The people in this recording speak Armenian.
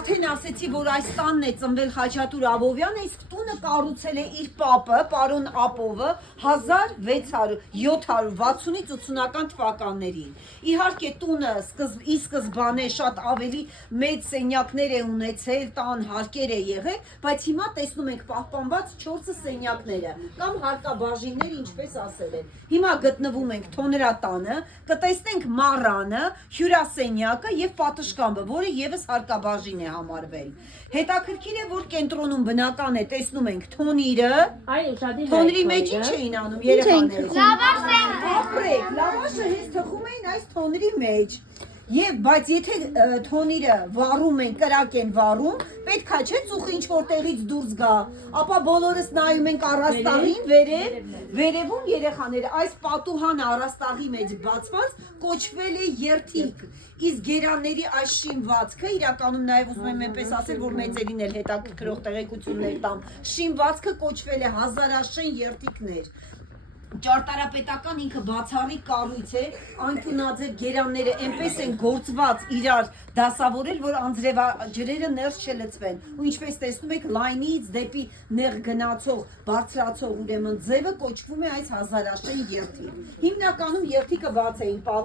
արդեն ասեցի, որ այս տանն է ծնվել Խաչատուր Աբովյանը, իսկ տունը կառուցել է իր պապը, պարոն Ապովը 1760-ից 80-ական թվականներին։ Իհարկե տունը ի սկզբանե շատ ավելի մեծ սենյակներ է ունեցել, տան հարկեր է եղել, բայց հիմա տեսնում ենք պահպանված 4 սենյակները կամ հարկաբաժիններ, ինչպես ասել են։ Հիմա գտնվում ենք Թոնրատանը, կտեսնենք մառանը, հյուրասենյակը եւ պատշգամբը, որը եւս հարկաբաժին է համարվել։ Հետաքրքիր է, որ կենտրոնում բնական է, տեսնում ենք թոնիրը։ Թոնրի մեջ ինչ էին անում երեխաները։ Լավաշ են Ապրեք, լավաշը հենց թխում էին այս թոնրի մեջ։ Բայց եթե թոնիրը վառում են, կրակ են վառում, պետք է չէ ծուխը ինչ որտեղից դուրս գա, ապա բոլորս նայում ենք առաստաղին, վերևում երեխաները, այս պատուհանը առաստաղի մեջ բացված կոչվել է երթիկ, իսկ գերանների այս շինվածքը, իրականում նաև ուզում եմ այնպես ասել, որ մեծերին էլ հետաքրքրող տեղեկություններ տամ, շինվածքը կոչվել է հազարաշեն երթիկներ։ Ճարտարապետական ինքը բացառիկ կառույց է, անկյունաձև գերանները այնպես են գործված իրար դասավորել, որ անձրևաջրերը ներս չլցվեն։ Ու ինչպես տեսնում եք, լայնից դեպի նեղ գնացող, բարձրացող ուրեմն ձևը կոչվում է այս հազարաշեն երթիկ։ Հիմնականում երթիկը բաց էին